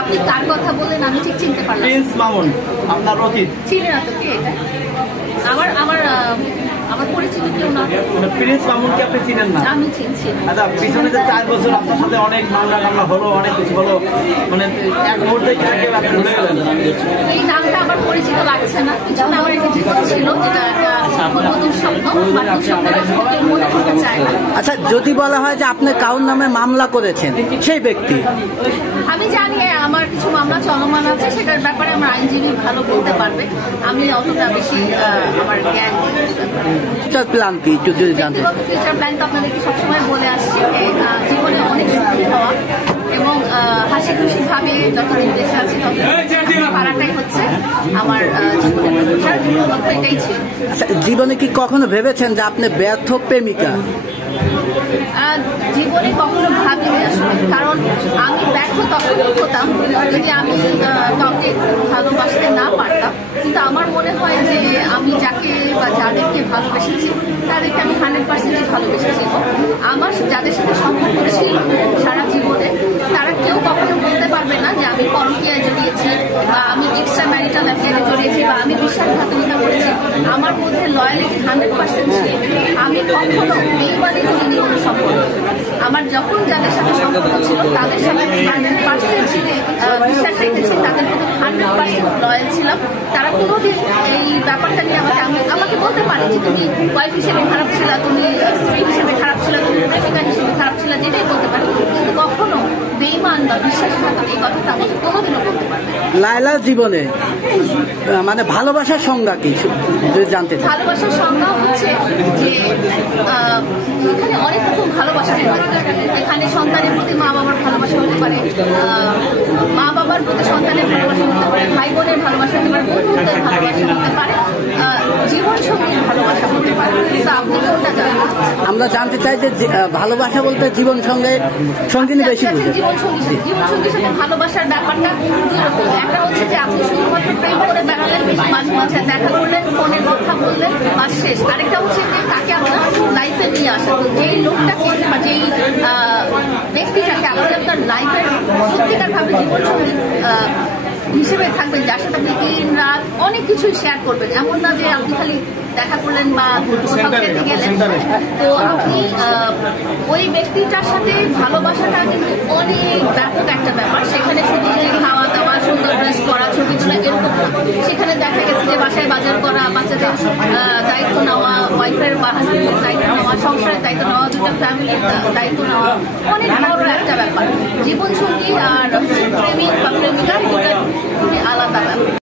আপনি কার কথা বললেন আমি ঠিক চিনতে পারলাম। প্রিন্স মামুন আপনার অতীত চিনে না তো কে এটা? আমার আমার আমার পরিচিত কেউ না। প্রিন্স মামুনকে আপনি চিনেন না? আমি চিনছি। আচ্ছা, পিছনে যে 4 বছর আপনার সাথে অনেক মামলা টামলা হলো, অনেক কিছু হলো, মানে এক মুহূর্তে তাকে আপনি ভুলে গেলেন? এই নামটা আমার পরিচিত লাগছে না। পিছনে আমার একটা জীবন ছিল যেটা একটা দুঃস্বপ্ন বা দুঃস্বপ্নের কেউ মনে করতে চায় না। আচ্ছা, যদি বলা হয় যে আপনি কারোর নামে মামলা করেছেন, সেই ব্যক্তি? আমি জানি আমার কিছু মামলা চলমান আছে, সেটার ব্যাপারে আমার আইনজীবী ভালো বলতে পারবে। আমি অতটা বেশি আমার জ্ঞান ফিউচার প্ল্যান কি একটু যদি জানতে? ফিউচার প্ল্যান তো আপনাদেরকে সবসময় বলে আসছি যে জীবনে অনেক সুখী হওয়া এবং হাসি খুশি ভাবে যতদিন বেঁচে আছি ততদিন পারাটাই হচ্ছে আমার জীবনের লক্ষ্য, এটাই ছিল। আচ্ছা, জীবনে কি কখনো ভেবেছেন যে আপনি ব্যর্থ প্রেমিকা? জীবনে কখনো ভাবিনি আসলে, কারণ আমি ব্যর্থ তখন হতাম যদি আমি কাউকে ভালোবাসতে না পারতাম। কিন্তু আমার মনে হয় যে আমি যাকে বা যাদেরকে ভালোবেসেছি তাদেরকে আমি 100% ভালোবেসেছি। আমার যাদের সাথে সম্পর্ক ছিল সারা জীবনে তারা কেউ কখনো বলতে পারবে না যে আমি পরকীয়ায় জড়িয়েছি বা আমি এক্সট্রা ম্যারিটাল অ্যাফেয়ারে জড়িয়েছি বা আমি বিশ্বাসঘাতকতা করেছি। আমার মধ্যে লয়ালিটি 100% ছিল। আমি কখনো বেইমানি করিনি কোনো সম্পর্ক। আমার যখন যাদের সাথে সম্পর্ক ছিল তাদের সাথে 100% বিশ্বাস রেখেছি, তাদের প্রতি 100% লয়াল ছিলাম। তারা কোনোদিন এই ব্যাপারটা নিয়ে আমাকে বলতে পারে যে তুমি ওয়াইফ হিসেবে খারাপ ছিল, তুমি স্ত্রী হিসেবে খারাপ ছিল, তুমি প্রেমিকা হিসেবে খারাপ ছিল, যেটাই বলতে পারে, কিন্তু কখনো বেইমান বা বিশ্বাসঘাতক এই কথাটা আমাকে কোনোদিনও বলতে পারবে। লায়লার জীবনে মানে ভালোবাসার সংজ্ঞা কি যদি জানতে চাই? ভালোবাসার সংজ্ঞা হচ্ছে যে এখানে অনেক রকম ভালোবাসা হতে পারে। এখানে সন্তানের প্রতি মা বাবার ভালোবাসা হতে পারে, মা বাবার প্রতি সন্তানের ভালোবাসা হতে পারে, ভাই বোনের ভালোবাসা হতে পারে, বন্ধুদের ভালোবাসা হতে পারে, জীবন সঙ্গীর ভালোবাসা হতে পারে। কিন্তু আপনি কোনটা জানেন? আমরা জানতে চাই যে ভালোবাসা বলতে জীবন সঙ্গিনী বেশি বুঝে। জীবন সঙ্গীর সাথে ভালোবাসার ব্যাপারটা দুই রকম। একটা হচ্ছে যে আপনি শুধুমাত্র প্রেম করে বেড়ালেন, মাঝে মাঝে দেখা করলেন, ফোনে কথা বললেন, বা শেষ। আরেকটা হচ্ছে যে তাকে আপনার লাইফে নিয়ে আসা, যেই লোকটাকে বা যেই ব্যক্তিটাকে আপনি আপনার লাইফের সত্যিকার ভাবে জীবন সঙ্গী হিসেবে থাকবেন, যার সাথে আপনি দিন রাত অনেক কিছুই শেয়ার করবেন। এমন না যে আপনি খালি দেখা করলেন বা কোথাও খেতে গেলেন। তো আপনি ওই ব্যক্তিটার সাথে ভালোবাসাটা কিন্তু অনেক ব্যাপক একটা ব্যাপার। সেখানে শুধু যে খাওয়া দাওয়া, সুন্দর ড্রেস করা, ছবি তোলা এরকম না। সেখানে দেখা গেছে যে বাসায় বাজার করা, বাচ্চাদের দায়িত্ব নেওয়া, ওয়াইফের বা হাজবেন্ডের দায়িত্ব নেওয়া, সংসারের দায়িত্ব নেওয়া, দুটা ফ্যামিলির দায়িত্ব নেওয়া অনেক বড় একটা ব্যাপার। জীবন সঙ্গী আর প্রেমিক বা প্রেমিকা দুটা খুবই আলাদা ব্যাপার।